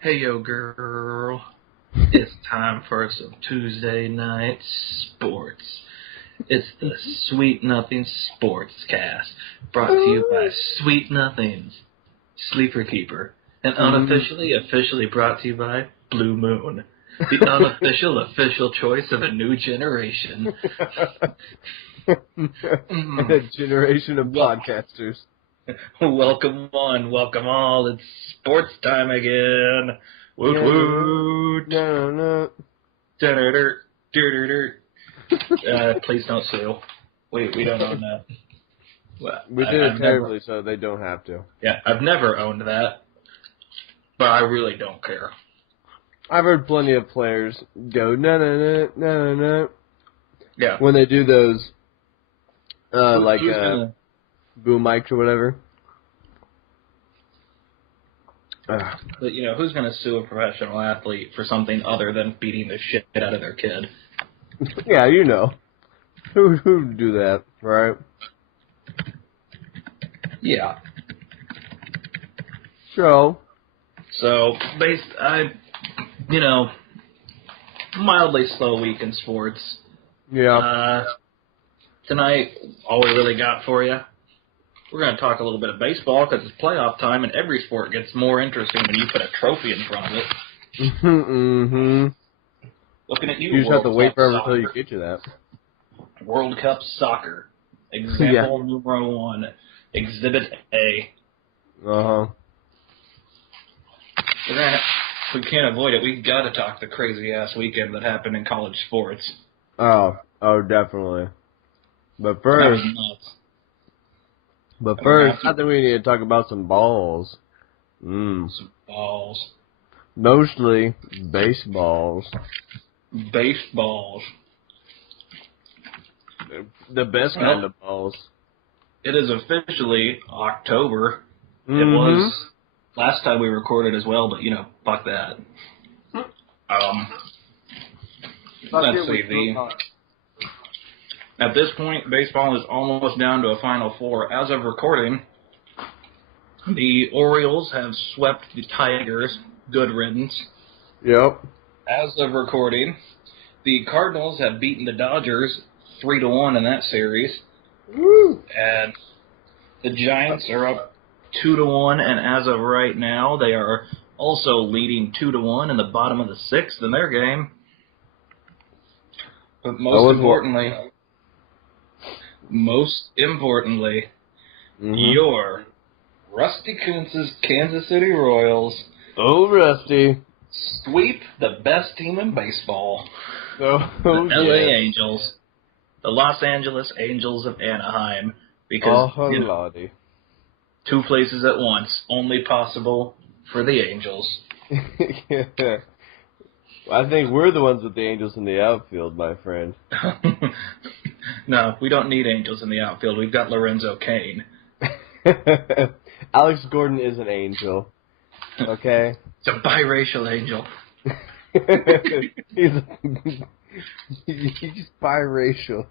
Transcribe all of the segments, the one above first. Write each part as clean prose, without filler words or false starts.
Hey yo girl, it's time for some Tuesday night sports. It's the Sweet Nothings Sportscast, brought to you by Sweet Nothings, Sl33pr, and officially brought to you by Blue Moon, the unofficial official choice of a new generation. A generation of podcasters. Welcome one, welcome all. It's sports time again. Woot woot. No. Please don't sue. We don't own that. Well, We did it terribly, so they don't have to. Yeah, I've never owned that, but I really don't care. I've heard plenty of players go no. Yeah. When they do those, boom mics or whatever. But who's gonna sue a professional athlete for something other than beating the shit out of their kid? Yeah, you know. Who would do that, right? Yeah. So, mildly slow week in sports. yeah. Tonight, all we really got for you, we're going to talk a little bit of baseball because it's playoff time and every sport gets more interesting when you put a trophy in front of it. Mm-hmm. Looking at you, You just have to wait forever until you get to that. World Cup soccer. Example numero 1. Exhibit A. Uh-huh. We can't avoid it. We got to talk the crazy-ass weekend that happened in college sports. Oh, definitely. But first, I think we need to talk about some balls. Some balls. Mostly baseballs. Baseballs. The best kind of balls. It is officially October. It was last time we recorded as well, but fuck that. Let's see. At this point, baseball is almost down to a Final Four. As of recording, the Orioles have swept the Tigers. Good riddance. Yep. As of recording, the Cardinals have beaten the Dodgers 3-1 in that series. Woo. And the Giants are up 2-1, and as of right now, they are also leading 2-1 in the bottom of the sixth in their game. But most importantly, your Rusty Kuntz's Kansas City Royals. Oh, Rusty. Sweep the best team in baseball. The LA Angels. The Los Angeles Angels of Anaheim. Because, two places at once. Only possible for the Angels. Yeah. I think we're the ones with the Angels in the outfield, my friend. No, we don't need Angels in the outfield. We've got Lorenzo Cain. Alex Gordon is an angel. Okay? It's a biracial angel. He's biracial.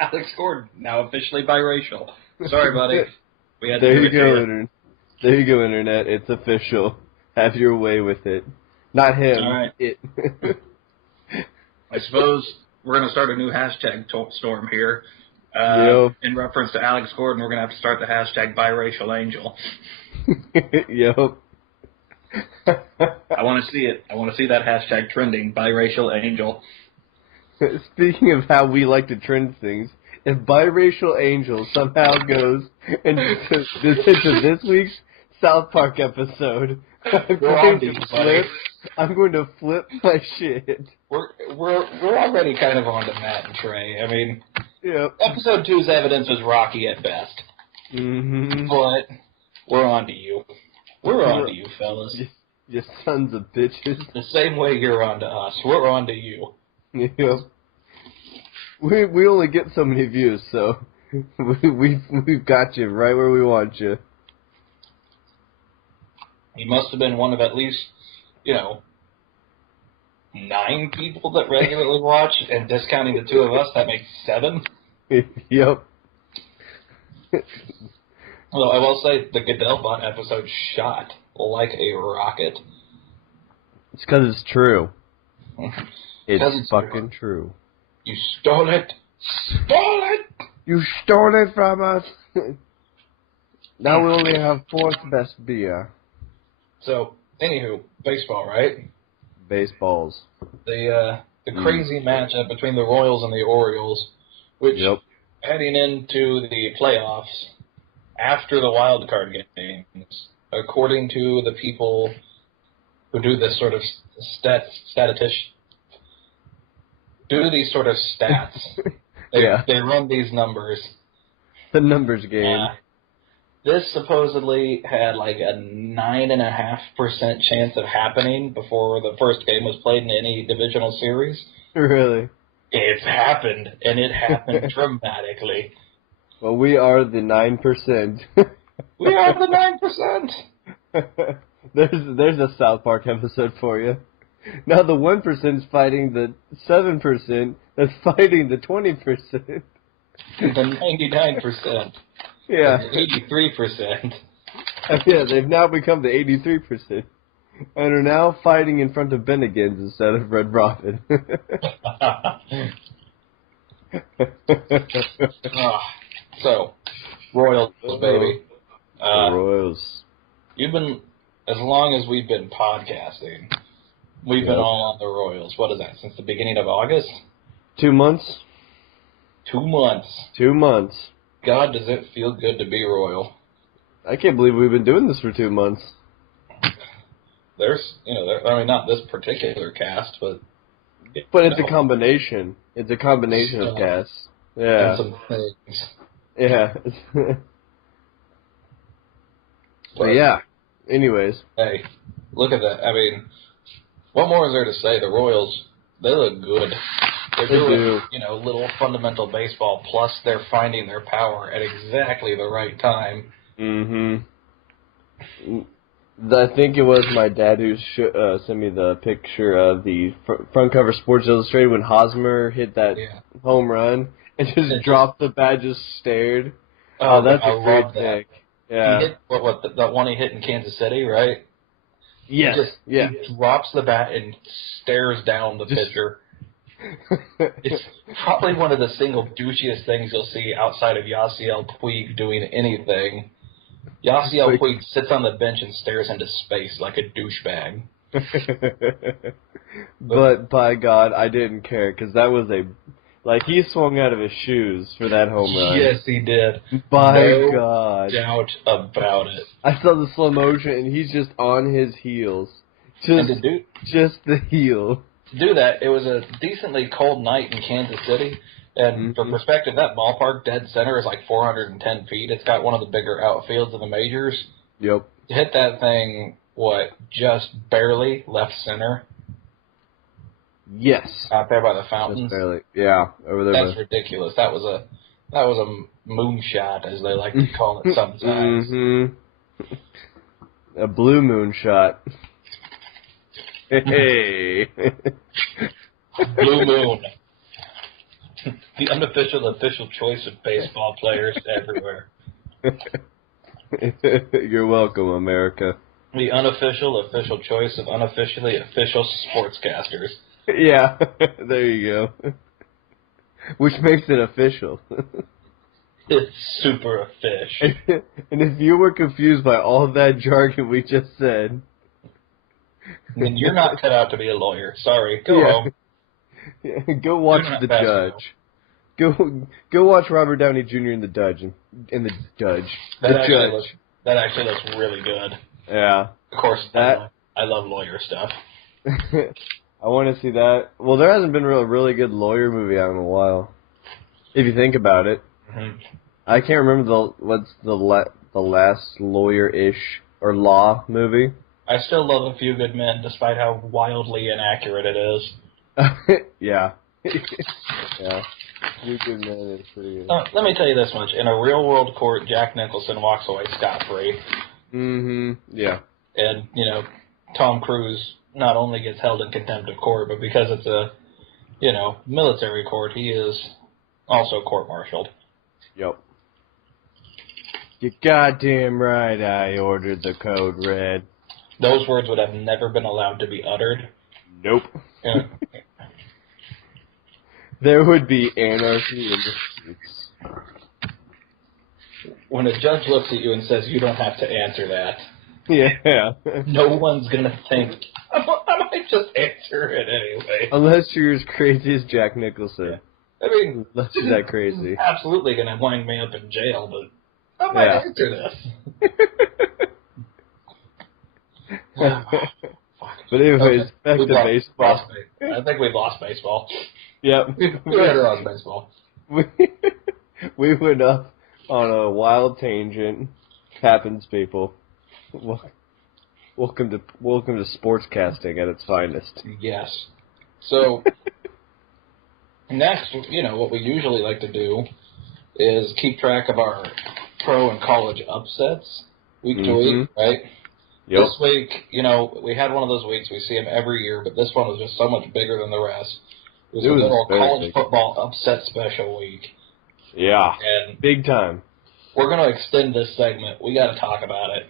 Alex Gordon, now officially biracial. Sorry, buddy. We had to There you go, There you go, Internet. It's official. Have your way with it. Not him. All right. It. I suppose we're going to start a new hashtag storm here. In reference to Alex Gordon, we're going to have to start the hashtag biracial angel. Yep. I want to see it. I want to see that hashtag trending, biracial angel. Speaking of how we like to trend things, if biracial angel somehow goes into this week's South Park episode, I'm going to flip my shit. We're already kind of on to Matt and Trey. I mean, Episode 2's evidence was rocky at best. But we're on to you. We're on to you, fellas. You sons of bitches. The same way you're on to us. We're on to you. Yep. We only get so many views, so we've got you right where we want you. He must have been one of at least, 9 people that regularly watch, and discounting the 2 of us, that makes 7. Yep. Although I will say the Goodell Bot episode shot. like a rocket. It's because it's true. It's fucking true. You stole it! Stole it! You stole it from us! Now we only have fourth best beer. So, anywho, baseball, right? Baseballs. The crazy matchup between the Royals and the Orioles, which, heading into the playoffs, after the wild card games, according to the people who do this sort of these sort of stats. They run these numbers. The numbers game. This supposedly had like a 9.5% chance of happening before the first game was played in any divisional series. Really? It's happened, and it happened dramatically. Well, we are the 9%. We are the 9%! There's a South Park episode for you. Now the 1% is fighting the 7% that's fighting the 20%. The 99%. Yeah. The 83%. Yeah, they've now become the 83%. And are now fighting in front of Bennigan's instead of Red Robin. So, Royals, baby. Royals. As long as we've been podcasting, we've been all on the Royals. What is that, since the beginning of August? 2 months? 2 months. 2 months. God, does it feel good to be Royal. I can't believe we've been doing this for 2 months. There's, not this particular cast, but... But it's a combination. It's a combination of casts. Yeah. And some things. Yeah. But yeah. Anyways. Hey, look at that. I mean, what more is there to say? The Royals, they look good. They're doing, little fundamental baseball, plus they're finding their power at exactly the right time. Mm-hmm. I think it was my dad who sent me the picture of the front cover Sports Illustrated when Hosmer hit that home run and just dropped the bat, just stared. Oh, that's a great pick. Yeah. He hit that one he hit in Kansas City, right? Yes. He drops the bat and stares down the pitcher. It's probably one of the single douchiest things you'll see outside of Yasiel Puig doing anything. Yasiel Puig sits on the bench and stares into space like a douchebag. But by God, I didn't care, because that was he swung out of his shoes for that home run. Yes, he did. By God. No doubt about it. I saw the slow motion, and he's just on his heels. Just the heel. To do that, it was a decently cold night in Kansas City. And for perspective, that ballpark, dead center, is like 410 feet. It's got one of the bigger outfields in the majors. Yep. To hit that thing, just barely left center? Yes. Out there by the fountains? Just barely. Yeah, over there. That's ridiculous. That was a moonshot, as they like to call it sometimes. A blue moonshot. Hey. Blue moon. The unofficial official choice of baseball players everywhere. You're welcome, America. The unofficial official choice of unofficially official sportscasters. Yeah, there you go. Which makes it official. It's super official. And if you were confused by all that jargon we just said... then you're not cut out to be a lawyer. Sorry. Go home. Yeah, go watch The Judge. Go watch Robert Downey Jr. in The Judge. That actually looks really good. Yeah. Of course, I love lawyer stuff. I want to see that. Well, there hasn't been a really good lawyer movie out in a while. If you think about it. Mm-hmm. I can't remember what's the last lawyer-ish or law movie. I still love A Few Good Men, despite how wildly inaccurate it is. Yeah. Yeah. Few Good Men is pretty good. Let me tell you this much. In a real-world court, Jack Nicholson walks away scot-free. Mm-hmm. Yeah. And, Tom Cruise not only gets held in contempt of court, but because it's a, military court, he is also court-martialed. Yep. You're goddamn right I ordered the code red. Those words would have never been allowed to be uttered. Nope. Yeah. There would be anarchy in the streets. When a judge looks at you and says, you don't have to answer that, yeah. no one's going to think, I might just answer it anyway. Unless you're as crazy as Jack Nicholson. Yeah. I mean, unless you're that crazy. Absolutely going to wind me up in jail, but I might answer this. But anyways, back to baseball. I think we've lost baseball. Yep. We had lost baseball. We went up on a wild tangent. Happens, people. Welcome to sportscasting at its finest. Yes. So next, what we usually like to do is keep track of our pro and college upsets week to week, right? Yep. This week, we had one of those weeks. We see them every year, but this one was just so much bigger than the rest. It was a little college football upset special week. Yeah, and big time. We're going to extend this segment. We got to talk about it.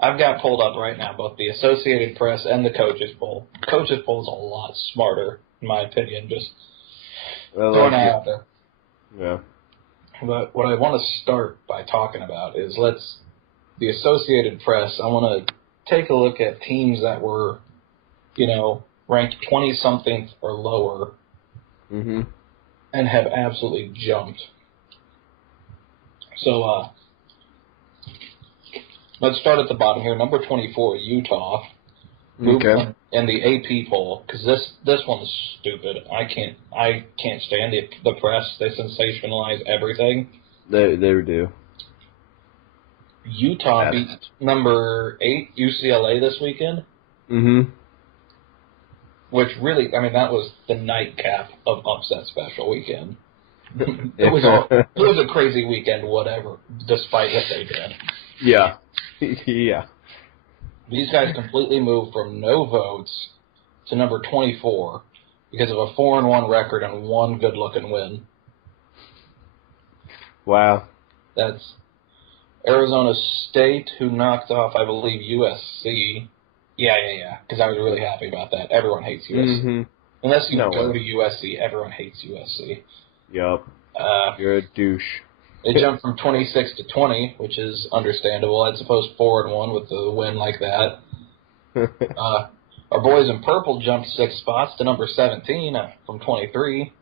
I've got pulled up right now both the Associated Press and the Coaches Poll. Coaches Poll is a lot smarter, in my opinion. Just throwing it out there. Yeah. But what I want to start by talking about is the Associated Press. I want to take a look at teams that were, ranked 20-something or lower, and have absolutely jumped. So let's start at the bottom here. Number 24, Utah. Okay. And the AP poll, because this one's stupid. I can't stand the press. They sensationalize everything. They do. Utah beat number 8 UCLA this weekend. Which really, that was the nightcap of upset special weekend. It was a crazy weekend, whatever, despite what they did. Yeah. Yeah. These guys completely moved from no votes to number 24 because of a 4-1 record and one good-looking win. Wow. That's Arizona State, who knocked off, I believe, USC. Yeah, because I was really happy about that. Everyone hates USC. Unless you go to USC, everyone hates USC. Yup. You're a douche. They jumped from 26 to 20, which is understandable. I'd suppose 4-1 with the win like that. Our boys in purple jumped 6 spots to number 17 from 23.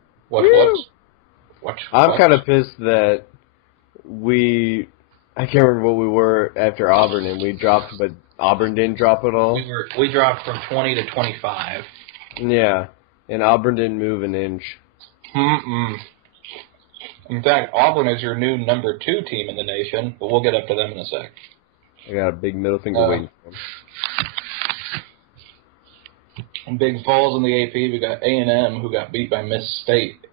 I'm kind of pissed that I can't remember what we were after Auburn, and we dropped, but Auburn didn't drop at all. We dropped from 20 to 25. Yeah, and Auburn didn't move an inch. In fact, Auburn is your new number 2 team in the nation, but we'll get up to them in a sec. I got a big middle finger waiting for them. In Big Falls in the AP, we got A&M, who got beat by Miss State.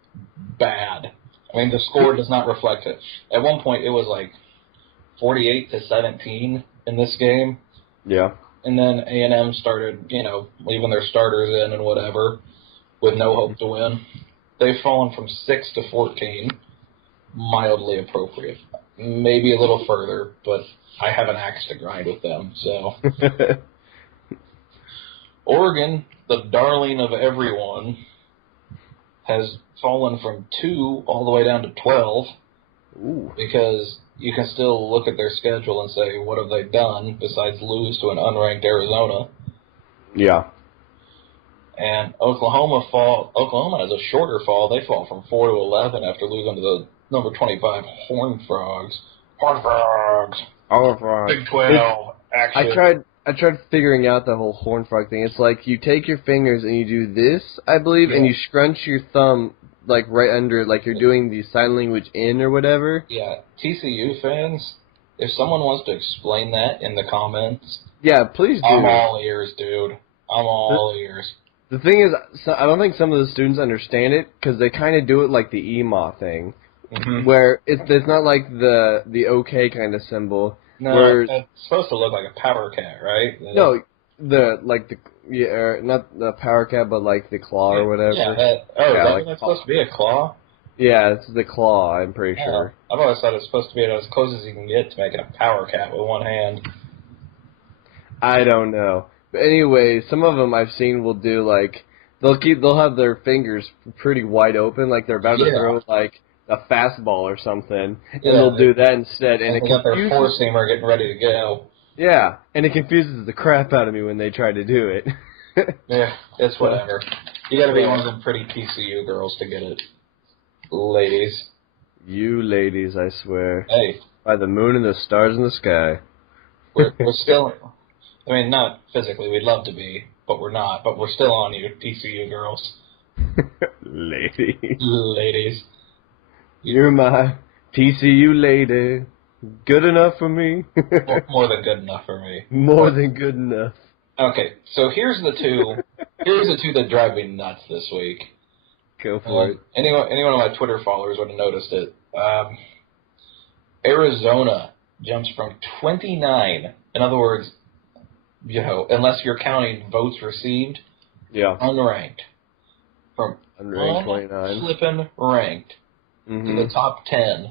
Bad. The score does not reflect it. At one point, it was like 48-17 in this game. Yeah. And then A&M started, leaving their starters in and whatever, with no hope to win. They've fallen from 6 to 14. Mildly appropriate. Maybe a little further, but I have an axe to grind with them, so. Oregon, the darling of everyone, has fallen from 2 all the way down to 12. Ooh. Because you can still look at their schedule and say, what have they done besides lose to an unranked Arizona? Yeah. And Oklahoma has a shorter fall. They fall from 4 to 11 after losing to the number 25 Horned Frogs. Big 12. Action. I tried figuring out the whole Horned Frog thing. It's like you take your fingers and you do this, I believe, and you scrunch your thumb like right under it, like you're doing the sign language in or whatever. Yeah, TCU fans, if someone wants to explain that in the comments, yeah, please do. I'm all ears, dude. I'm all ears. The thing is, I don't think some of the students understand it because they kind of do it like the EMA thing, where it's not like the OK kind of symbol. No, it's supposed to look like a power cat, right? No, not the power cat, but like the claw or whatever. That's supposed to be a claw? Yeah, it's the claw, I'm pretty sure. I've always thought it's supposed to be as close as you can get to making a power cat with one hand. I don't know. But anyway, some of them I've seen will do like they'll have their fingers pretty wide open, like they're about to throw like a fastball or something, and they'll do that instead, and they it got their four confuses. seamer getting ready to go. Yeah, and it confuses the crap out of me when they try to do it. Yeah, it's whatever. You got to be one of them pretty TCU girls to get it, ladies. You ladies, I swear. Hey, by the moon and the stars in the sky. we're still. I mean, not physically. We'd love to be, but we're not. But we're still on you, TCU girls. Ladies. You're my TCU lady. Good enough for me. More than good enough for me. More than good enough. Okay, so here's the two. Here's the two that drive me nuts this week. Go for it. Any one of my Twitter followers would have noticed it. Arizona jumps from 29. In other words, unless you're counting votes received, unranked. From unranked 29. Flippin' ranked to the top 10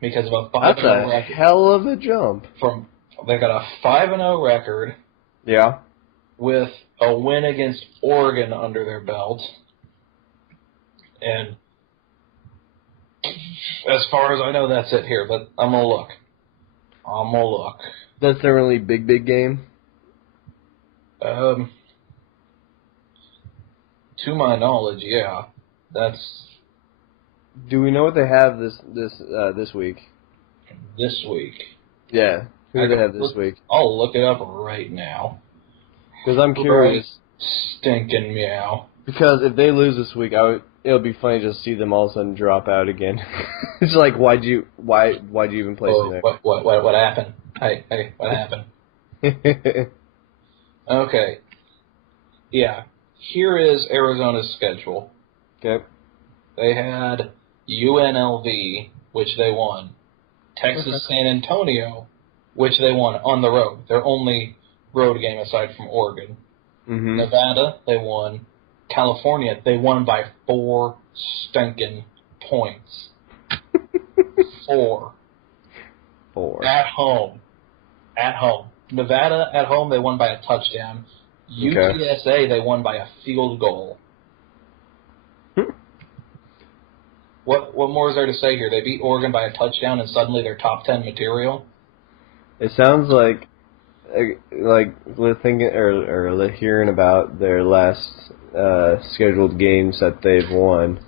because of a 5-0 record. That's a hell of a jump. They got a 5-0 record. Yeah. With a win against Oregon under their belt. And as far as I know, that's it here, but I'm going to look. That's their only big game? To my knowledge, yeah. That's... Do we know what they have this week? This week? Yeah. Who do they have this week? I'll look it up right now. Because I'm curious. Stinking meow. Because if they lose this week, it'll be funny just to see them all of a sudden drop out again. It's like, why'd you even place them there? What happened? Hey, what happened? Okay. Yeah. Here is Arizona's schedule. Okay. They had UNLV, which they won. Texas San Antonio, which they won on the road. Their only road game aside from Oregon. Nevada, they won. California, they won by 4 stinking points. 4. At home. Nevada, at home, they won by a touchdown. UTSA, they won by a field goal. What more is there to say here? They beat Oregon by a touchdown, and suddenly they're top 10 material? It sounds like we're thinking or hearing about their last scheduled games that they've won.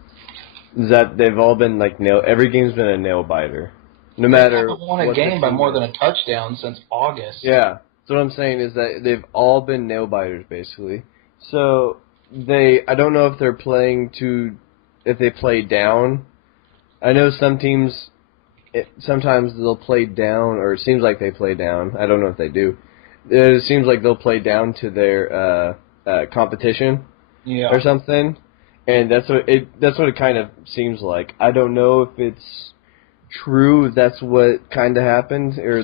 Is that they've all been every game's been a nail biter. No matter. They haven't won a game by more than a touchdown since August. Yeah, so what I'm saying is that they've all been nail biters basically. So I don't know if they're playing if they play down. I know some teams. Sometimes they'll play down, or it seems like they play down. I don't know if they do. It seems like they'll play down to their competition or something, and that's what it kind of seems like. I don't know if it's true. If that's what kind of happened, or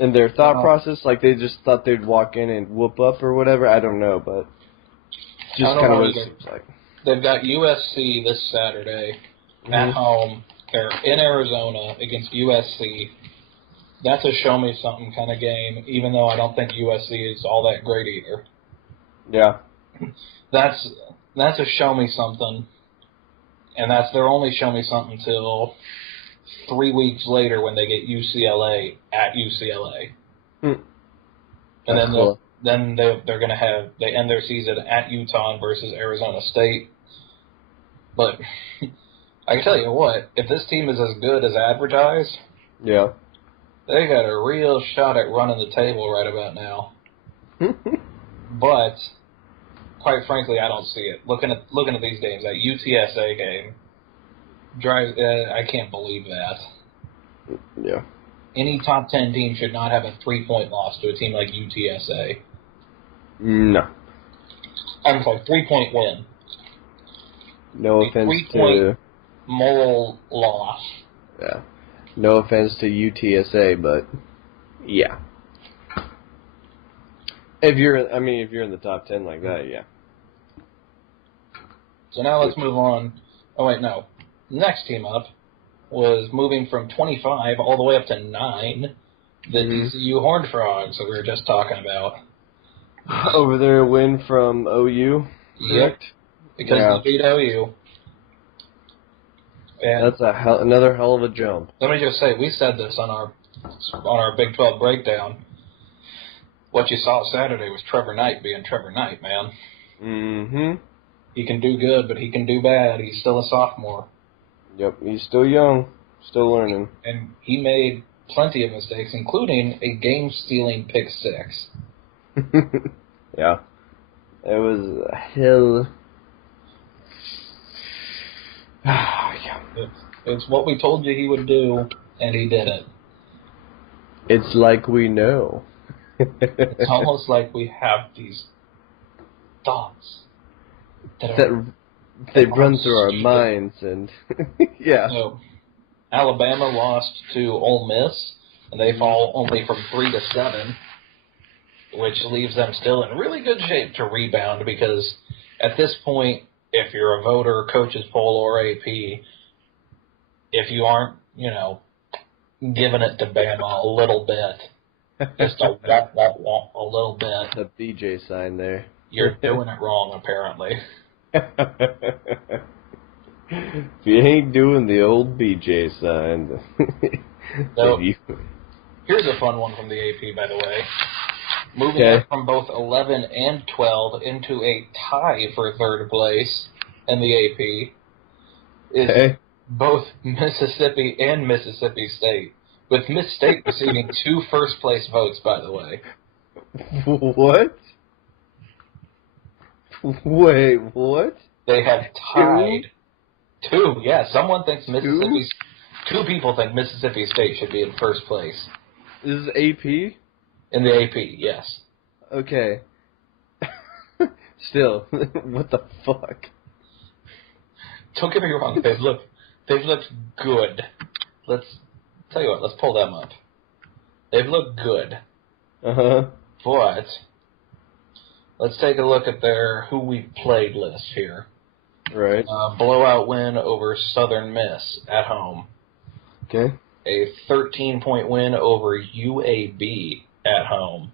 in their thought process, like they just thought they'd walk in and whoop up or whatever. I don't know, but just kind of what it seems like. They've got USC this Saturday at home. They're in Arizona against USC. That's a show-me-something kind of game, even though I don't think USC is all that great either. Yeah. That's a show-me-something, and that's their only show-me-something till 3 weeks later when they get UCLA at UCLA. And then they're going to they end their season at Utah versus Arizona State. But I can tell you what, if this team is as good as advertised, they got a real shot at running the table right about now. But quite frankly, I don't see it. Looking at these games, that UTSA game I can't believe that. Yeah. Any top 10 team should not have a 3-point loss to a team like UTSA. No. I'm sorry, 3-point win. No offense to moral loss. Yeah. No offense to UTSA, but yeah. If you're in the top 10 like that, yeah. So now let's move on. Oh wait, no. Next team up was moving from 25 all the way up to 9. The TCU Horned Frogs that we were just talking about. Over there, win from OU, correct? Yep, because they beat OU. And that's another hell of a jump. Let me just say, we said this on our Big 12 breakdown. What you saw Saturday was Trevor Knight being Trevor Knight, man. Mm-hmm. He can do good, but he can do bad. He's still a sophomore. Yep, he's still young, still learning. And he made plenty of mistakes, including a game-stealing pick six. Yeah. It was a hell. Yeah. It's what we told you he would do, and he did it. It's like we know. It's almost like we have these thoughts that they run through our minds, and yeah. So, Alabama lost to Ole Miss, and they fall only from 3 to 7, which leaves them still in really good shape to rebound. Because at this point, if you're a voter, coaches poll, or AP, if you aren't, giving it to Bama a little bit, just a little bit, the BJ sign there, you're doing it wrong, apparently. If you ain't doing the old BJ sign, so, here's a fun one from the AP, by the way. Moving up from both 11 and 12 into a tie for third place in the AP is both Mississippi and Mississippi State, with Miss State receiving 2 first-place votes, by the way. What? Wait, what? They have tied 2. Yeah, someone thinks Mississippi. 2 people think Mississippi State should be in first place. This is AP? In the AP, yes. Okay. Still, what the fuck? Don't get me wrong, they've looked good. Let's tell you what, let's pull them up. They've looked good. Uh-huh. But let's take a look at their who we've played list here. Right. Blowout win over Southern Miss at home. Okay. A 13-point win over UAB at home.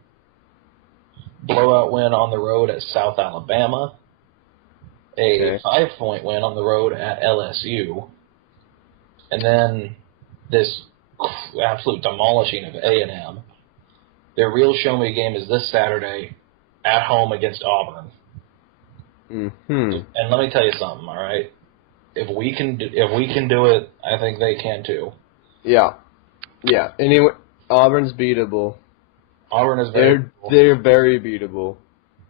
Blowout win on the road at South Alabama. A 5-point win on the road at LSU. And then this absolute demolishing of A&M. Their real show-me game is this Saturday at home against Auburn. Mm-hmm. And let me tell you something, all right? If we can do it, I think they can too. Yeah. Yeah. Anyway, Auburn's beatable. Auburn is very They're very beatable.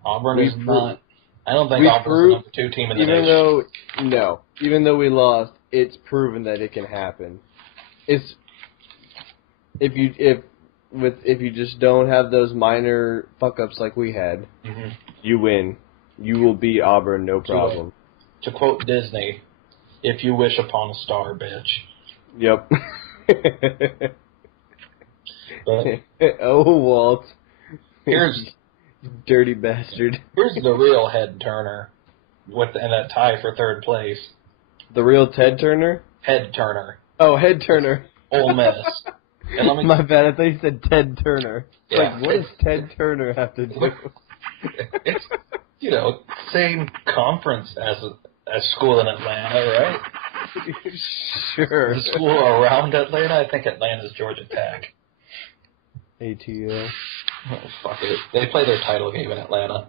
Auburn is not. I don't think Auburn's the number 2 team in the nation. Even though we lost, it's proven that it can happen. It's if you just don't have those minor fuck ups like we had, you win. You will beat Auburn, no problem. To quote Disney, "If you wish upon a star, bitch." Yep. Oh, Walt. Here's dirty bastard. Here's the real head turner in that tie for third place. The real Ted Turner? Head turner. Oh, head turner. Ole Miss. And My bad, I thought you said Ted Turner. Yeah. Like, what does Ted Turner have to do? It's, same conference as school in Atlanta, right? Sure. The school around Atlanta, I think Atlanta's Georgia Tech. ATL. Oh, fuck it. They play their title game in Atlanta.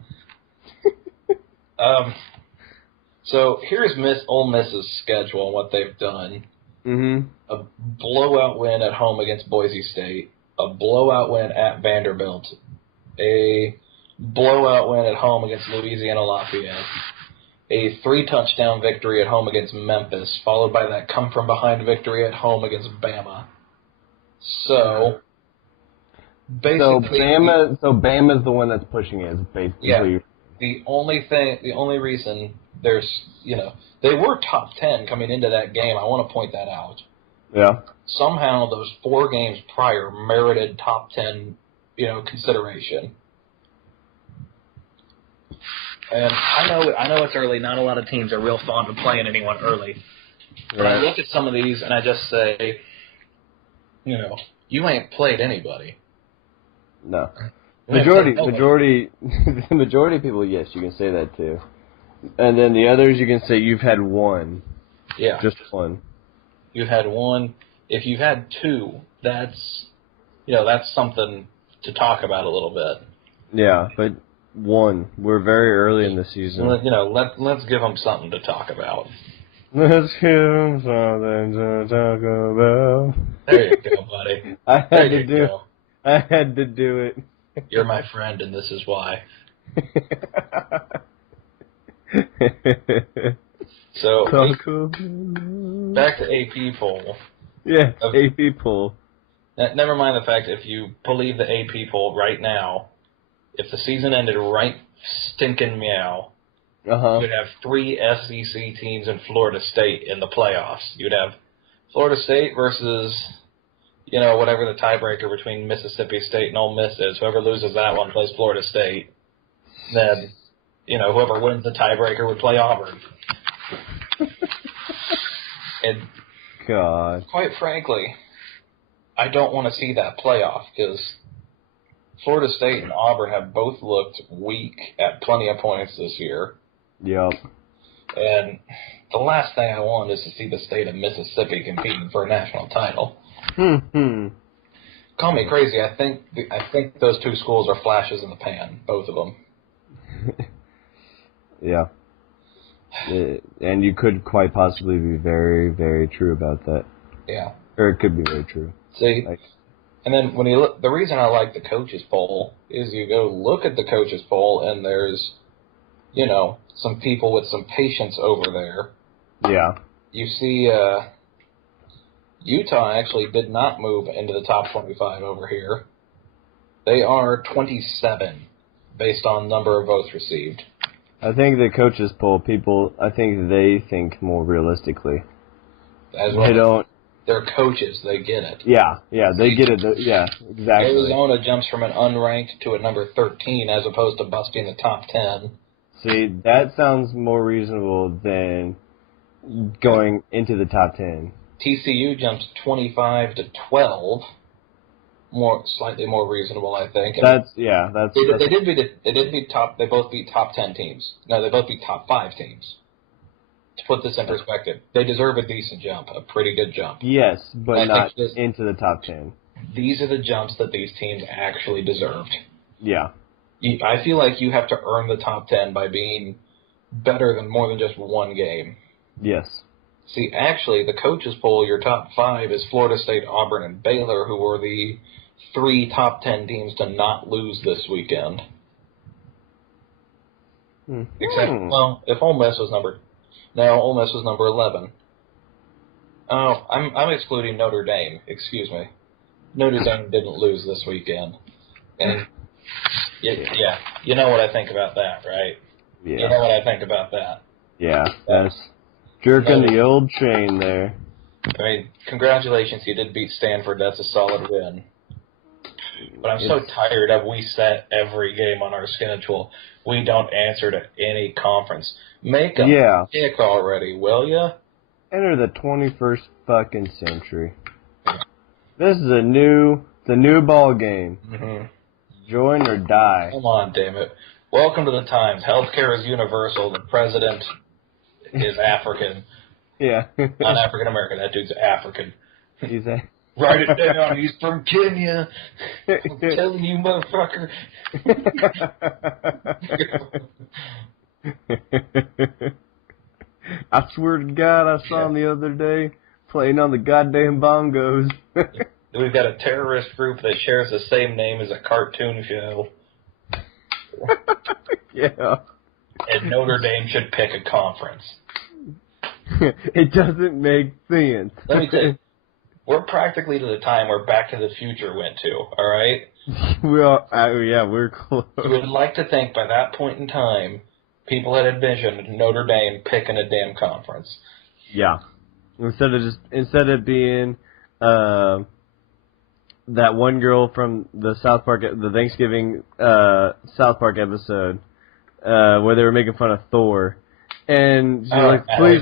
So here's Ole Miss's schedule and what they've done. Mm-hmm. A blowout win at home against Boise State. A blowout win at Vanderbilt. A blowout win at home against Louisiana Lafayette. A 3-touchdown victory at home against Memphis, followed by that come-from-behind victory at home against Bama. So, basically... So Bama's the one that's pushing it, basically. Yeah. The only reason they were top 10 coming into that game. I want to point that out. Yeah. Somehow those 4 games prior merited top 10, consideration. And I know it's early. Not a lot of teams are real fond of playing anyone early. But I look at some of these and I just say, You ain't played anybody. No. The majority of people, yes, you can say that too. And then the others, you can say you've had one. Yeah. Just one. You've had one. If you've had two, that's something to talk about a little bit. Yeah, but one. We're very early in the season. Let's give them something to talk about. Let's give them something to talk about. There you go, buddy. I had to do it. You're my friend, and this is why. So, back to AP poll. Yeah, AP poll. Never mind the fact if you believe the AP poll right now, if the season ended right stinking meow, you'd have 3 SEC teams in Florida State in the playoffs. You'd have Florida State versus, whatever the tiebreaker between Mississippi State and Ole Miss is. Whoever loses that one plays Florida State. Then, whoever wins the tiebreaker would play Auburn. And God. Quite frankly, I don't want to see that playoff because Florida State and Auburn have both looked weak at plenty of points this year. Yep. And the last thing I want is to see the state of Mississippi competing for a national title. Call me crazy. I think those two schools are flashes in the pan, both of them. Yeah. And you could quite possibly be very, very true about that. Yeah. Or it could be very true. See? And then when you look, the reason I like the coaches poll is you go look at the coaches poll and there's, some people with some patience over there. Yeah. You see, Utah actually did not move into the top 25 over here. They are 27 based on number of votes received. I think the coaches poll I think they think more realistically. As well. They don't. They're coaches. They get it. Yeah, they get it. Yeah, exactly. Arizona jumps from an unranked to a number 13 as opposed to busting the top 10. See, that sounds more reasonable than going into the top 10. TCU jumps 25 to 12. Slightly more reasonable, I think. They both beat top 10 teams. No, they both beat top 5 teams. To put this in perspective, they deserve a decent jump, a pretty good jump. Yes, but not into the top 10. These are the jumps that these teams actually deserved. Yeah. I feel like you have to earn the top 10 by being better than more than just one game. Yes. See, actually, the coaches poll, your top 5 is Florida State, Auburn, and Baylor, who were the 3 top 10 teams to not lose this weekend. Except, if Ole Miss was Ole Miss was number 11. Oh, I'm excluding Notre Dame. Excuse me. Notre Dame didn't lose this weekend. And, yeah, you know what I think about that, right? Yeah. You know what I think about that. Yeah, that's jerking the old chain there. I mean, congratulations, you did beat Stanford. That's a solid win. But I'm so tired of we set every game on our schedule. We don't answer to any conference. Make a pick already, will ya? Enter the 21st fucking century. This is the new ball game. Mm-hmm. Join or die. Come on, damn it. Welcome to the times. Healthcare is universal. The president is African. Yeah. Not African American. That dude's African. He's Write it down. He's from Kenya. I'm telling you, motherfucker. I swear to God, I saw him the other day playing on the goddamn bongos. We've got a terrorist group that shares the same name as a cartoon show. Yeah. And Notre Dame should pick a conference. It doesn't make sense. Let me tell you, we're practically to the time where Back to the Future went to, all right? We're close. You would like to think by that point in time, people had envisioned Notre Dame picking a damn conference. Yeah. Instead of being that one girl from the South Park, the Thanksgiving South Park episode, where they were making fun of Thor. And she's like, please,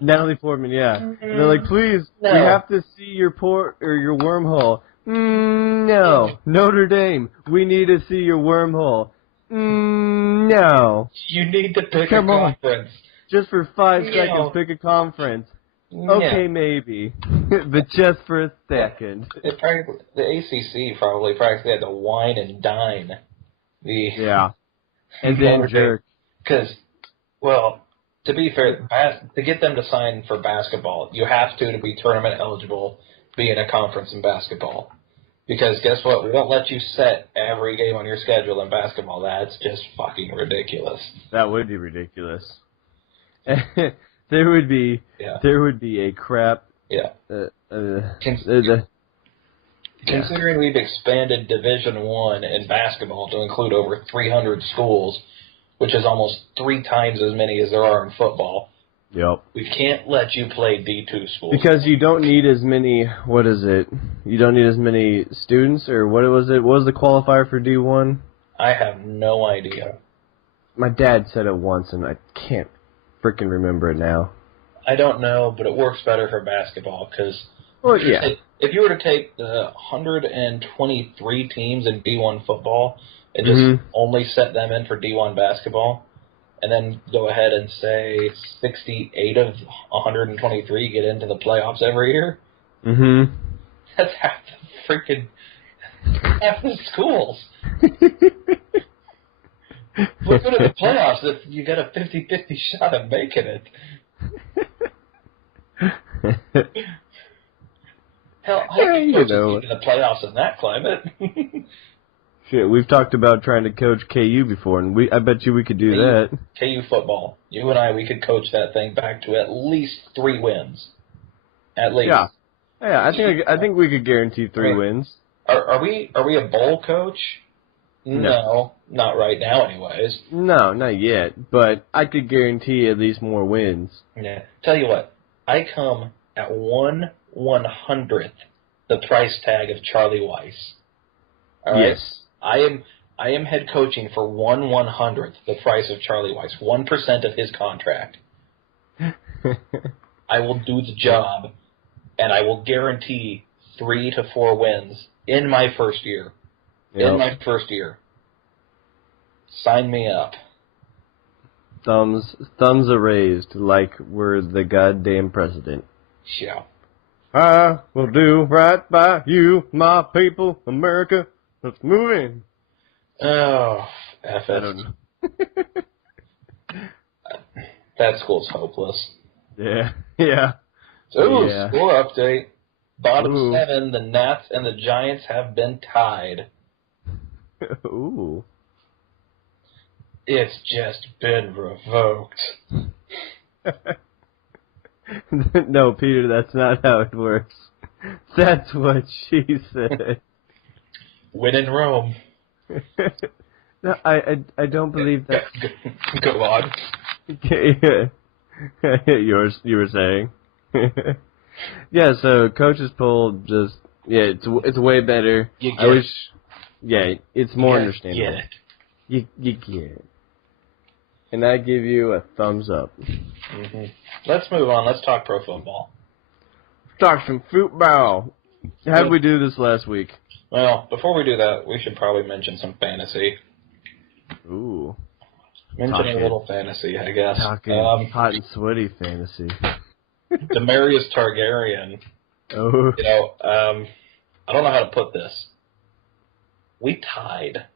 Natalie Portman, yeah. And they're like, please, we have to see your port or your wormhole. No. Notre Dame, we need to see your wormhole. No. You need to pick Come a on. conference. Just for 5 seconds, pick a conference. Okay, maybe. But just for a second. The ACC probably practically had to wine and dine. And then jerk. Because, well, to be fair, to get them to sign for basketball, you have to be tournament eligible, be in a conference in basketball. Because guess what? We don't let you set every game on your schedule in basketball. That's just fucking ridiculous. That would be ridiculous. There would be a crap. Yeah. Considering we've expanded Division I in basketball to include over 300 schools, which is almost 3 times as many as there are in football. Yep. We can't let you play D2 schools. Because you don't need as many, what is it? You don't need as many students, or what was it? What was the qualifier for D1? I have no idea. My dad said it once, and I can't freaking remember it now. I don't know, but it works better for basketball, because if you were to take the 123 teams in D1 football and just only set them in for D1 basketball, and then go ahead and say 68 of 123 get into the playoffs every year. That's half the schools. We're good at the playoffs if you got a 50-50 shot of making it. Hell, I can coach into the playoffs in that climate. Shit, we've talked about trying to coach KU before, and I bet you we could do that. KU football. You and I, we could coach that thing back to at least 3 wins. At least. Yeah. I think we could guarantee 3 wins. Are we a bowl coach? No, not right now, anyways. No, not yet. But I could guarantee at least more wins. Yeah. Tell you what, I come at 1/100th the price tag of Charlie Weiss. All right? Yes. I am head coaching for 1/100th the price of Charlie Weiss, 1% of his contract. I will do the job, and I will guarantee 3 to 4 wins in my first year. Yep. In my first year. Sign me up. Thumbs are raised like we're the goddamn president. Yeah. I will do right by you, my people, America. Let's move in. Oh, F it. I don't know. That school's hopeless. Yeah. Score update. Bottom 7, the Nats and the Giants have been tied. Ooh. It's just been revoked. No, Peter, that's not how it works. That's what she said. Win in Rome. No, I don't believe that. Go on. You were saying. Yeah, so coach's poll it's way better. It's more understandable. Get it. You get it. And I give you a thumbs up. Mm-hmm. Let's move on. Let's talk pro football. Talk some football. How did we do this last week? Well, before we do that, we should probably mention some fantasy. Ooh. Mention a little fantasy, I guess. Talking hot and sweaty fantasy. Demarius Targaryen. Oh. I don't know how to put this. We tied.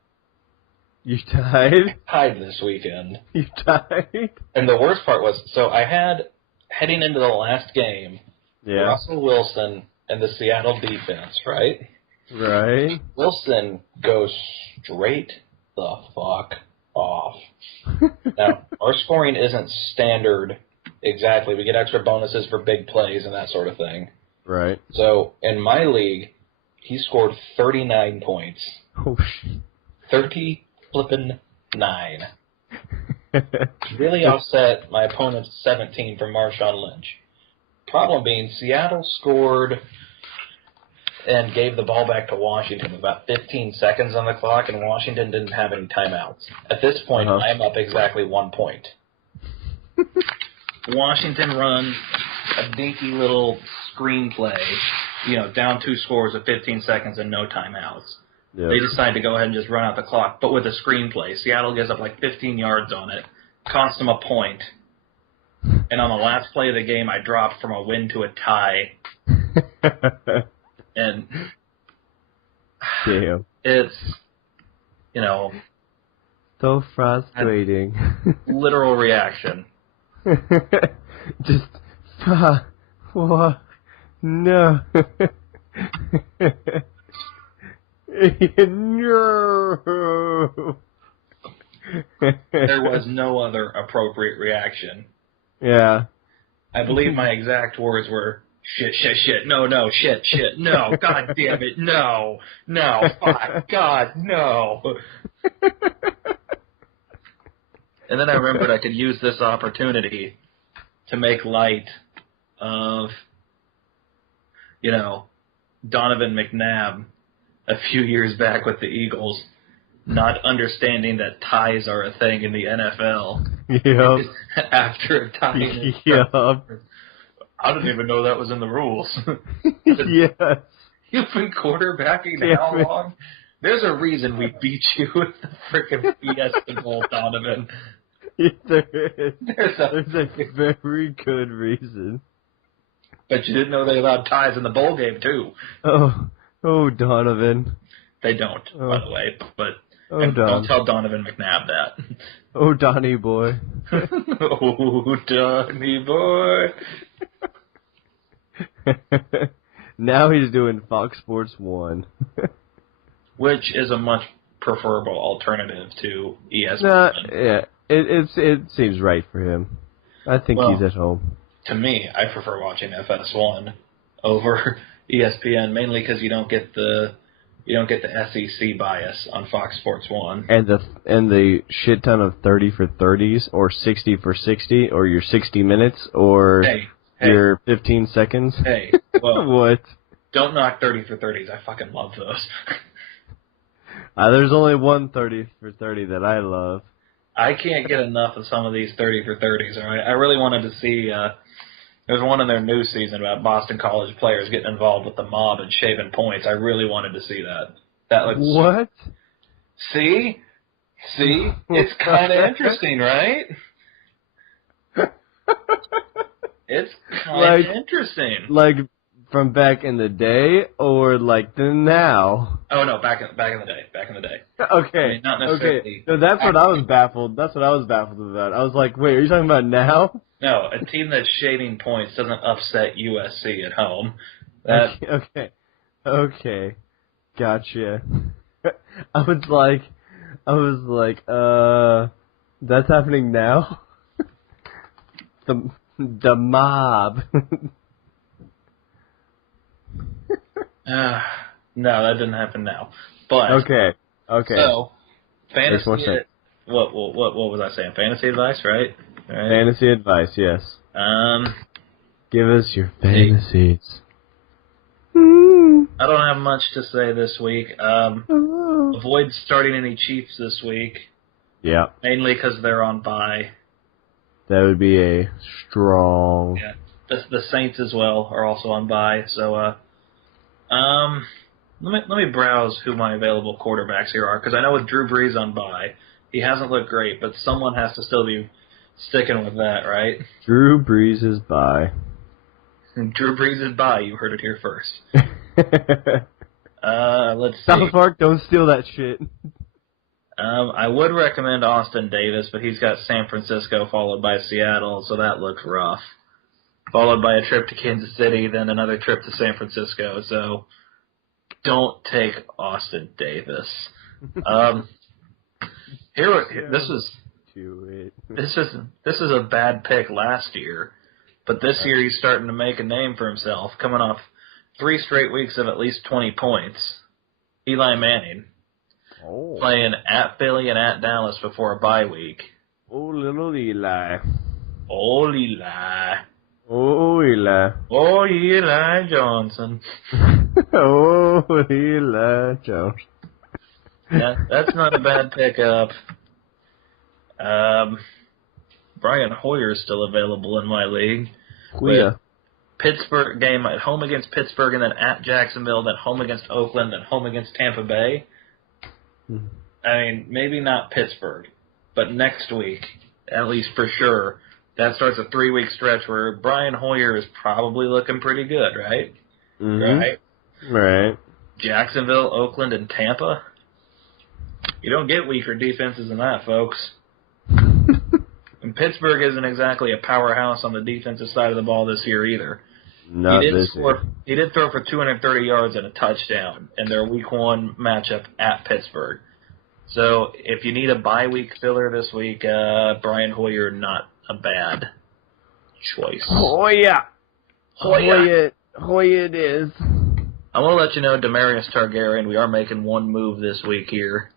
You tied? Tied this weekend. You tied? And the worst part was, so I had, heading into the last game, Russell Wilson and the Seattle defense, right? Right. Wilson goes straight the fuck off. Now, our scoring isn't standard exactly. We get extra bonuses for big plays and that sort of thing. Right. So, in my league, he scored 39 points. Oh, shit. 30 flippin' 9. Really offset my opponent's 17 from Marshawn Lynch. Problem being, Seattle scored and gave the ball back to Washington with about 15 seconds on the clock, and Washington didn't have any timeouts. At this point, I'm up exactly 1 point. Washington runs a dinky little screenplay down 2 scores with 15 seconds and no timeouts. Yep. They decide to go ahead and just run out the clock, but with a screenplay. Seattle gives up like 15 yards on it, costs them a point. And on the last play of the game, I dropped from a win to a tie. And damn. It's, so frustrating. Literal reaction. Just, what? No. No. There was no other appropriate reaction. Yeah. I believe my exact words were, shit, no, shit, no, god damn it, no, fuck, god, no. And then I remembered I could use this opportunity to make light of, Donovan McNabb a few years back with the Eagles, not understanding that ties are a thing in the NFL. Yep. After a tie. Yep. I didn't even know that was in the rules. Yes. You've been quarterbacking how long? There's a reason we beat you with the frickin' Fiesta Bowl, Donovan. There is. There's a very good reason. But you didn't know they allowed ties in the bowl game, too. Oh, Donovan. They don't, by the way. But Don. Don't tell Donovan McNabb that. Oh, Donnie boy. Oh, Donnie boy. Now he's doing Fox Sports 1. Which is a much preferable alternative to ESPN. Yeah, it seems right for him. I think he's at home. To me, I prefer watching FS1 over ESPN, mainly because you don't get the SEC bias on Fox Sports 1. And the shit ton of 30 for 30s, or 60 for 60, or your 60 minutes, or your 15 seconds. Hey, well, what? Don't knock 30 for 30s. I fucking love those. There's only one 30 for 30 that I love. I can't get enough of some of these 30 for 30s. All right, I really wanted to see. There's one in their new season about Boston College players getting involved with the mob and shaving points. I really wanted to see that. That looks. What? See, it's kind of interesting, right? It's kind of interesting. Like from back in the day, or like the now? Oh no, back in the day. Okay. I mean, not necessarily. Okay. So that's what I was baffled. That's what I was baffled about. I was like, wait, are you talking about now? No, a team that's shading points doesn't upset USC at home. Okay. Gotcha. I was like, that's happening now? The mob. No, that didn't happen now. But okay. So, fantasy. What was I saying? Fantasy advice, right? Fantasy advice, yes. Give us your fantasies. I don't have much to say this week. Avoid starting any Chiefs this week. Yeah. Mainly because they're on bye. That would be a strong. Yeah. The Saints as well are also on bye. So, let me browse who my available quarterbacks here are, because I know with Drew Brees on bye, he hasn't looked great, but someone has to still be sticking with that, right? Drew Brees is bye. Drew Brees is bye. You heard it here first. Let's see. South Park, don't steal that shit. I would recommend Austin Davis, but he's got San Francisco followed by Seattle, so that looks rough. Followed by a trip to Kansas City, then another trip to San Francisco. So don't take Austin Davis. This is a bad pick last year, but this year he's starting to make a name for himself, coming off 3 straight weeks of at least 20 points. Eli Manning. Oh. Playing at Philly and at Dallas before a bye week. Oh, little Eli. Oh, Eli. Oh, Eli. Oh, Eli Johnson. Oh, Eli Johnson. Yeah, that's not a bad pickup. Brian Hoyer's still available in my league. Hoyer. Pittsburgh game at home against Pittsburgh, and then at Jacksonville, then home against Oakland, then home against Tampa Bay. I mean, maybe not Pittsburgh, but next week, at least for sure, that starts a 3-week stretch where Brian Hoyer is probably looking pretty good, right? Right. Right. Jacksonville, Oakland, and Tampa. You don't get weaker defenses than that, folks. And Pittsburgh isn't exactly a powerhouse on the defensive side of the ball this year either. Not this year. He did throw for 230 yards and a touchdown in their Week 1 matchup at Pittsburgh. So if you need a bye week filler this week, Brian Hoyer, not a bad choice. Hoyer it is. I want to let you know, Demarius Targaryen, we are making one move this week here.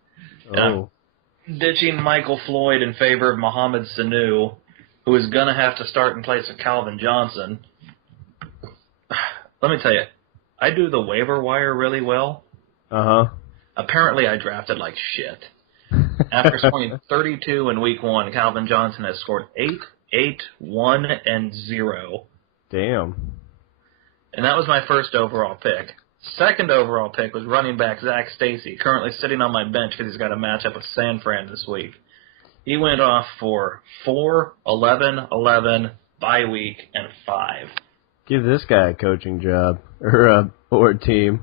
Ditching Michael Floyd in favor of Mohamed Sanu, who is going to have to start in place of Calvin Johnson. Let me tell you, I do the waiver wire really well. Apparently I drafted like shit. After scoring 32 in Week 1, Calvin Johnson has scored 8, 1, and 0. Damn. And that was my first overall pick. Second overall pick was running back Zach Stacy, currently sitting on my bench because he's got a matchup with San Fran this week. He went off for 4, 11, 11, bye week, and 5. Give this guy a coaching job or a team.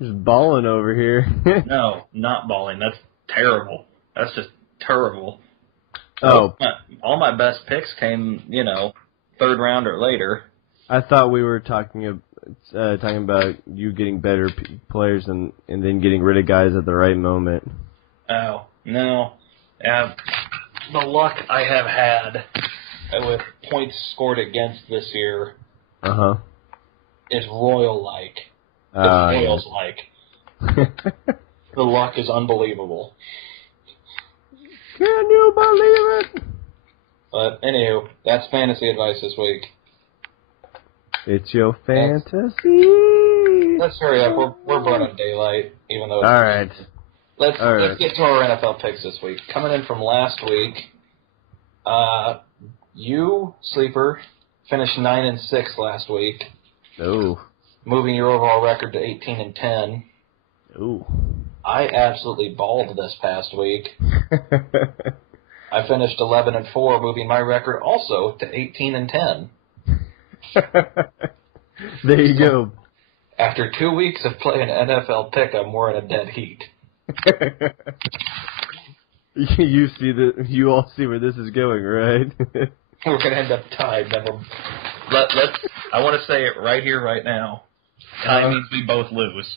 Just balling over here. No, not balling. That's terrible. That's just terrible. Oh. All my best picks came, third round or later. I thought we were talking about you getting better players and then getting rid of guys at the right moment. Oh, no. The luck I have had with points scored against this year is royal-like. Royals-like. The luck is unbelievable. Can you believe it? But, anywho, that's fantasy advice this week. It's your fantasy. Let's hurry up. We're burning daylight, even though. All right. Let's get to our NFL picks this week. Coming in from last week, you, Sleeper, finished 9-6 last week. Oh. Moving your overall record to 18-10. Ooh. I absolutely balled this past week. I finished 11-4, moving my record also to 18-10. There you go. After 2 weeks of playing NFL Pick'em, we're in a dead heat. You all see where this is going, right? We're gonna end up tied. I want to say it right here, right now. Tie means we both lose.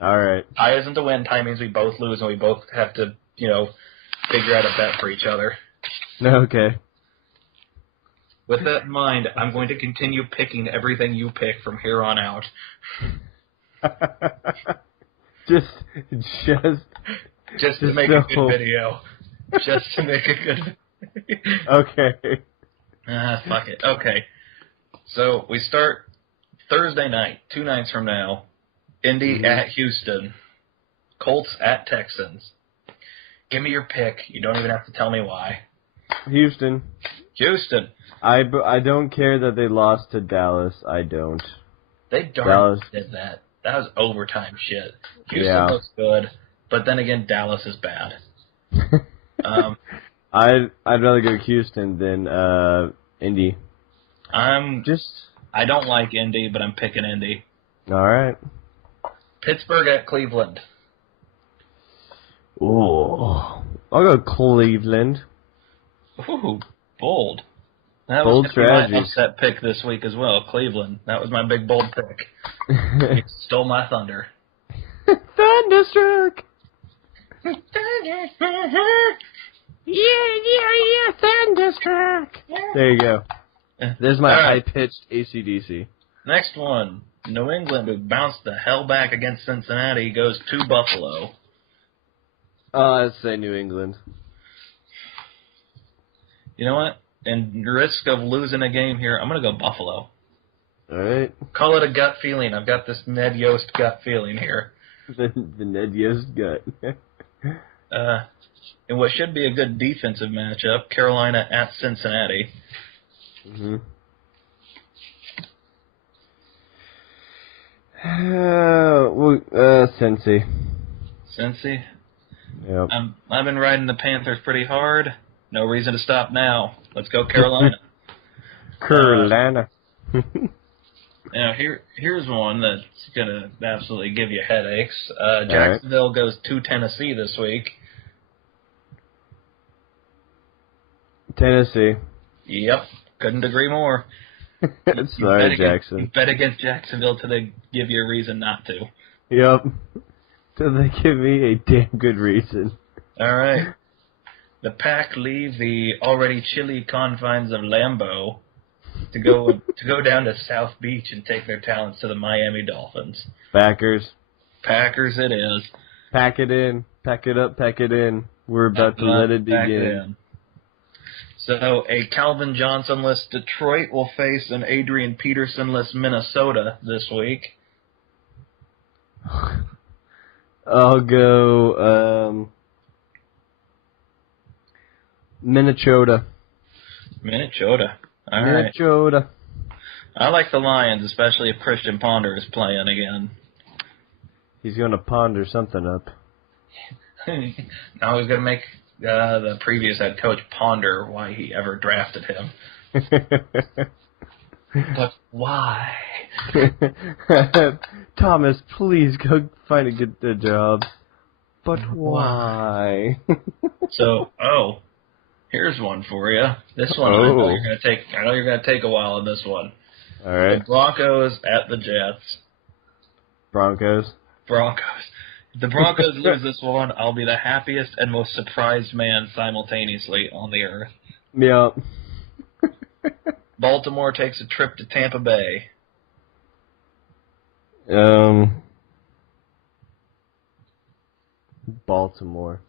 All right. Tie isn't to win. Tie means we both lose, and we both have to, figure out a bet for each other. Okay. With that in mind, I'm going to continue picking everything you pick from here on out. just to make a good video. Just to make a good video. Okay. Fuck it. Okay. So we start Thursday night, 2 nights from now. Indy at Houston. Colts at Texans. Give me your pick. You don't even have to tell me why. Houston. I don't care that they lost to Dallas. I don't. They darn did that. That was overtime shit. Houston looks good, but then again, Dallas is bad. I'd rather go Houston than Indy. I don't like Indy, but I'm picking Indy. All right. Pittsburgh at Cleveland. Ooh. I'll go Cleveland. Ooh, bold. That bold was strategy. My upset pick this week as well, Cleveland. That was my big bold pick. You stole my thunder. Thunderstruck! Yeah, Thunderstruck! There you go. There's my high-pitched AC/DC. Next one. New England, who bounced the hell back against Cincinnati, goes to Buffalo. I'd say New England. You know what? In risk of losing a game here, I'm going to go Buffalo. All right. Call it a gut feeling. I've got this Ned Yost gut feeling here. The Ned Yost gut. In what should be a good defensive matchup, Carolina at Cincinnati. Cincy. Cincy? Yep. I've been riding the Panthers pretty hard. No reason to stop now. Let's go Carolina. Carolina. Now, here's one that's going to absolutely give you headaches. Jacksonville goes to Tennessee this week. Tennessee. Yep, couldn't agree more. Sorry, Jackson. You bet against Jacksonville till they give you a reason not to. Yep. Till they give me a damn good reason. All right. The Pack leave the already chilly confines of Lambeau to go down to South Beach and take their talents to the Miami Dolphins. Packers it is. Pack it in. Pack it up, pack it in. We're about to let it begin. So, a Calvin Johnson-less Detroit will face an Adrian Peterson-less Minnesota this week. I'll go Minnesota. All right. Minnesota. I like the Lions, especially if Christian Ponder is playing again. He's going to ponder something up. Now he's going to make the previous head coach ponder why he ever drafted him. But why? Thomas, please go find a good job. But why? So, here's one for you. This one I know you're gonna take a while on this one. All right. The Broncos at the Jets. Broncos. If the Broncos lose this one, I'll be the happiest and most surprised man simultaneously on the earth. Yep. Baltimore takes a trip to Tampa Bay. Baltimore.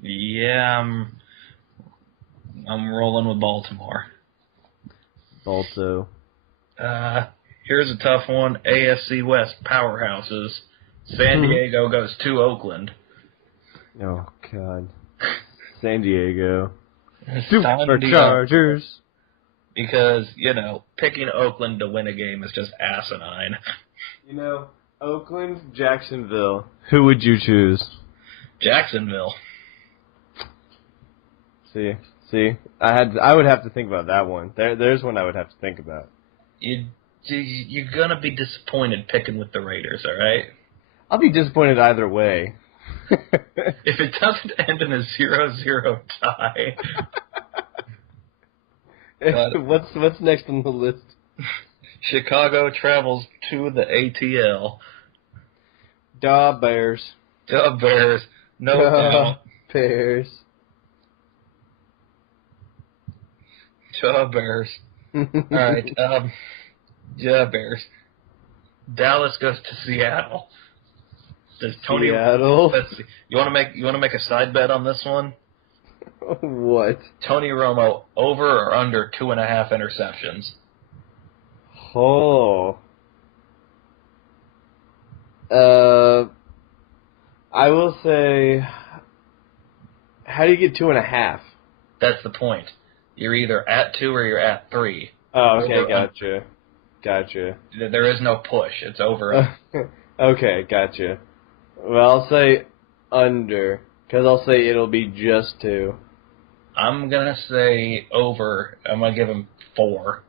Yeah, I'm rolling with Baltimore. Balto. Here's a tough one. AFC West powerhouses. San Diego goes to Oakland. Oh, God. San Diego. Superchargers. Because, picking Oakland to win a game is just asinine. Oakland, Jacksonville. Who would you choose? Jacksonville. See, I would have to think about that one. There's one I would have to think about. You're gonna be disappointed picking with the Raiders, all right? I'll be disappointed either way. If it doesn't end in a 0-0 tie. What's next on the list? Chicago travels to the ATL. Da Bears. No doubt. Bears. Bears. All right. Bears. Dallas goes to Seattle. Seattle. Let's see. You want to make a side bet on this one? What? Tony Romo over or under 2.5 interceptions? Oh. I will say. How do you get 2.5? That's the point. You're either at 2 or you're at 3. Oh, okay, gotcha. There is no push. It's over. Okay, gotcha. Well, I'll say under, because I'll say it'll be just 2. I'm going to say over. I'm going to give him 4.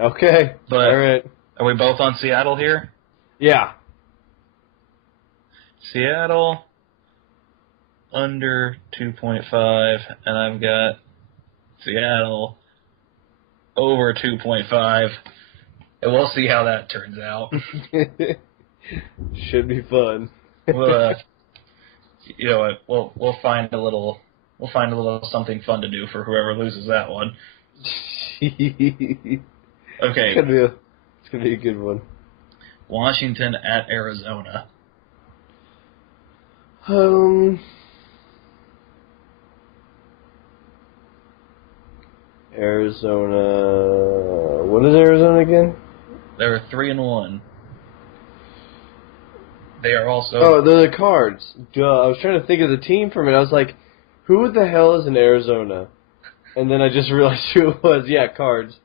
Okay, but all right. Are we both on Seattle here? Yeah. Seattle under 2.5, and I've got Seattle over 2.5, and we'll see how that turns out. Should be fun. We'll find a little something fun to do for whoever loses that one. Okay. It's gonna be a good one. Washington at Arizona. Arizona. What is Arizona again? They're 3-1. They are also. Oh, they're the Cards. Duh. I was trying to think of the team for a minute. I was like, who the hell is in Arizona? And then I just realized who it was. Yeah, Cards.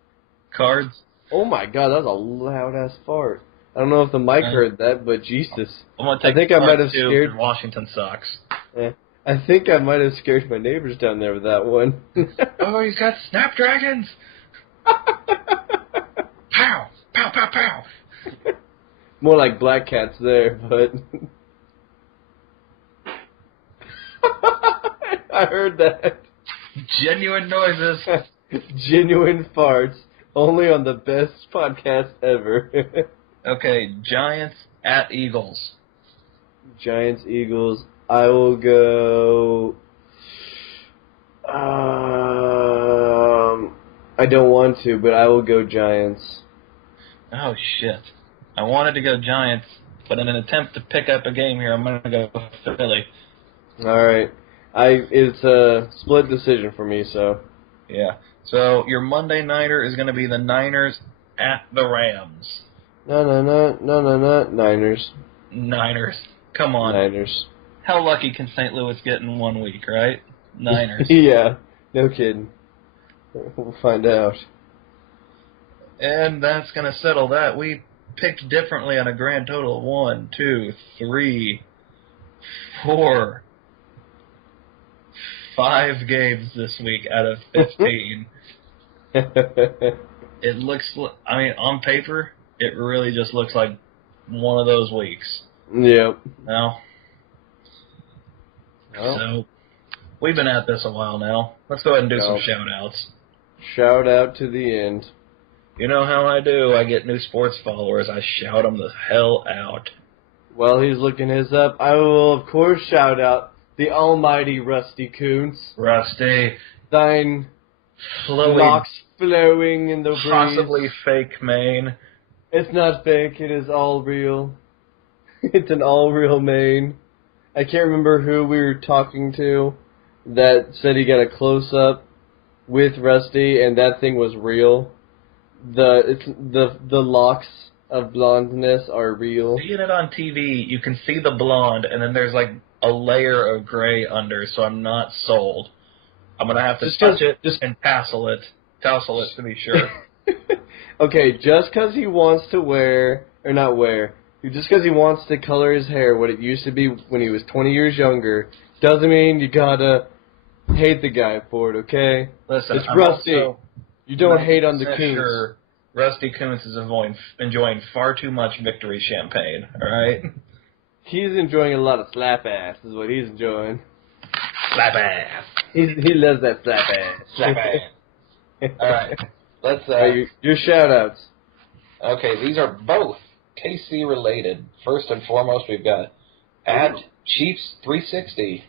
Cards? Oh my God, that was a loud ass fart. I don't know if the mic heard that, but Jesus. I think I might have scared. Washington sucks. Yeah. I think I might have scared my neighbors down there with that one. Oh, he's got snapdragons! Pow! Pow, pow, pow! More like black cats there, but... I heard that. Genuine noises. Genuine farts. Only on the best podcast ever. Okay, Giants at Eagles. Giants, Eagles. I will go... I don't want to, but I will go Giants. Oh, shit. I wanted to go Giants, but in an attempt to pick up a game here, I'm going to go Philly. All right. It's a split decision for me, so... Yeah. So your Monday nighter is going to be the Niners at the Rams. No. Niners. Niners. Come on. Niners. How lucky can St. Louis get in 1 week, right? Niners. Yeah. No kidding. We'll find out. And that's going to settle that. We picked differently on a grand total of 1, 2, 3, 4, 5 games this week out of 15. It looks, I mean, on paper, it really just looks like one of those weeks. Yep. Now, so we've been at this a while now. Let's go ahead and do some shout-outs. Shout out to the end. You know how I do. I get new sports followers. I shout them the hell out. While he's looking his up, I will, of course, shout out the almighty Rusty Kuntz. Rusty. Thine locks flowing in the breeze. Possibly fake mane. It's not fake. It is all real. It's an all real mane. I can't remember who we were talking to that said he got a close-up with Rusty, and that thing was real. The locks of blondness are real. Seeing it on TV, you can see the blonde, and then there's like a layer of gray under, so I'm not sold. I'm going to have to touch it and tassel it to be sure. Okay, just because he wants to just because he wants to color his hair what it used to be when he was 20 years younger, doesn't mean you gotta hate the guy for it, okay? Listen, it's Rusty. You don't hate on the Kuntz. Sure Rusty Kuntz is enjoying far too much victory champagne, alright? He's enjoying a lot of slap ass, is what he's enjoying. Slap ass. He loves that slap ass. Slap ass. Alright, let's... your shout-outs. Okay, these are both KC related. First and foremost, we've got at Chiefs360.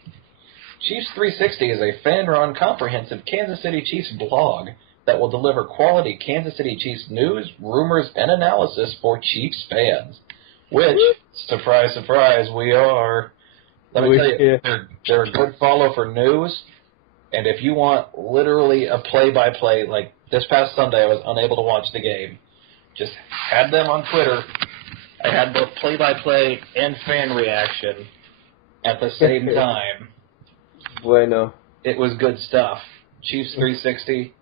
Chiefs360 is a fan-run, comprehensive Kansas City Chiefs blog that will deliver quality Kansas City Chiefs news, rumors, and analysis for Chiefs fans. Which, surprise, surprise, we are. Let me tell you, they're a good follow for news. And if you want literally a play-by-play, like this past Sunday I was unable to watch the game, just had them on Twitter. I had both play-by-play and fan reaction at the same time. Bueno. It was good stuff. Chiefs360,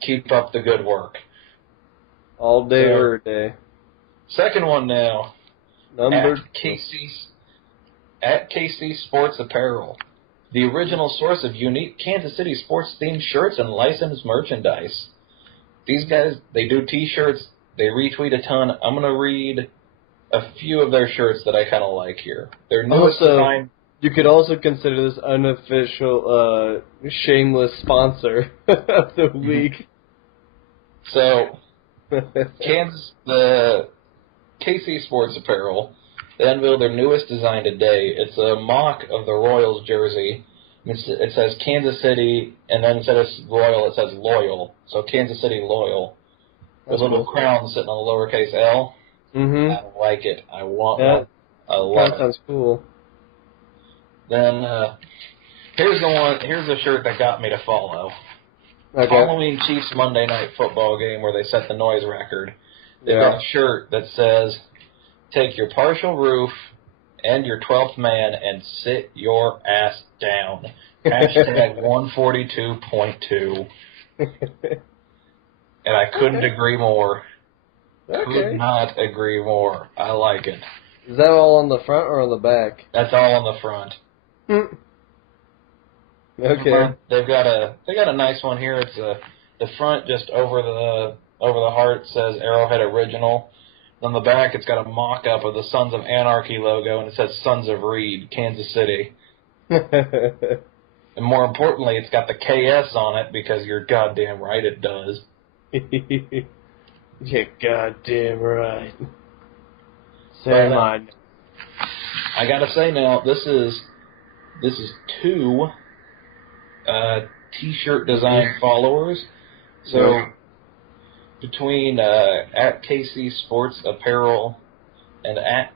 keep up the good work. All day, every day. Second one now. Number at KC Sports Apparel, the original source of unique Kansas City sports-themed shirts and licensed merchandise. These guys, they do T-shirts. They retweet a ton. I'm going to read a few of their shirts that I kind of like here. Their newest design. You could also consider this unofficial, shameless sponsor of the week. So, the KC Sports Apparel, they unveiled their newest design today. It's a mock of the Royals jersey. It says Kansas City, and then instead of Royal, it says Loyal. So Kansas City Loyal. With a little crown sitting on the lowercase L. Mm-hmm. I like it. I want one. I love it. That sounds cool. Then, here's the shirt that got me to follow. Okay. Following Chiefs Monday Night Football game where they set the noise record. They've got a shirt that says, take your partial roof and your 12th man and sit your ass down. Hashtag 142.2. And I couldn't agree more. Could not agree more. I like it. Is that all on the front or on the back? That's all on the front. Okay. They got a nice one here. It's the front just over the heart says Arrowhead Original. On the back, it's got a mock-up of the Sons of Anarchy logo, and it says Sons of Reed, Kansas City. And more importantly, it's got the KS on it because you're goddamn right it does. You're goddamn right. Say mine. I gotta say now, this is two T-shirt design followers. So between at KC Sports Apparel and at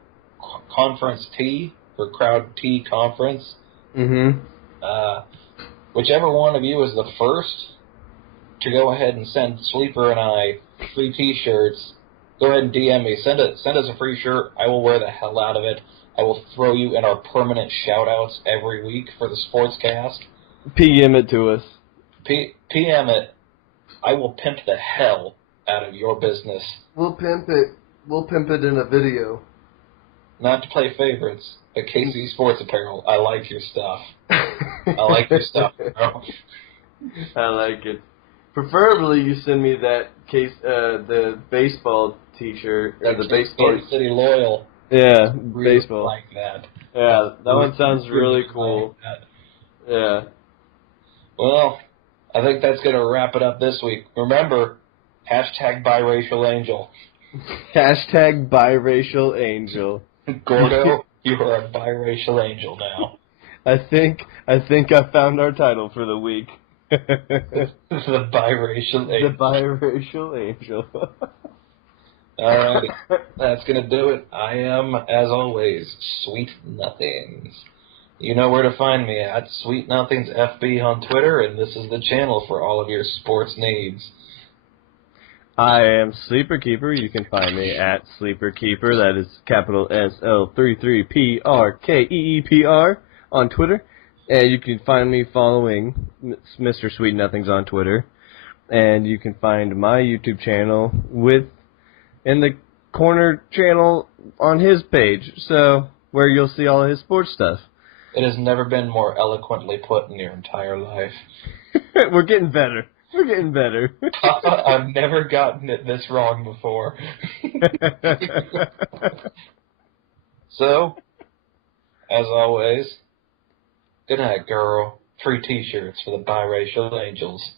Conference T for Crowd T Conference, whichever one of you is the first to go ahead and send Sleeper and I free T-shirts, go ahead and DM me. Send us a free shirt. I will wear the hell out of it. I will throw you in our permanent shout-outs every week for the Sportscast. PM it to us. PM it. I will pimp the hell out of your business. We'll pimp it. We'll pimp it in a video. Not to play favorites, but KC Sports Apparel. I like your stuff. I like your stuff, bro. I like it. Preferably, you send me that the baseball T-shirt or the baseball Kansas City Loyal. Yeah, Really baseball. like that. Yeah, that one sounds really cool. Yeah. Well, I think that's going to wrap it up this week. Remember, #Biracial Angel. #Biracial Angel. Gordo, you are a biracial angel now. I think I found our title for the week. The Biracial Angel. The Biracial Angel. Alrighty, that's going to do it. I am, as always, Sweet Nothings. You know where to find me at Sweet Nothings FB on Twitter, and this is the channel for all of your sports needs. I am Sleeper Keeper. You can find me at Sleeper Keeper. That is capital Sl33pr on Twitter. And you can find me following Mr. Sweet Nothings on Twitter. And you can find my YouTube channel in the corner channel on his page, so where you'll see all of his sports stuff. It has never been more eloquently put in your entire life. We're getting better. We're getting better. Papa, I've never gotten it this wrong before. So, as always, good night, girl. Free T-shirts for the Biracial Angels.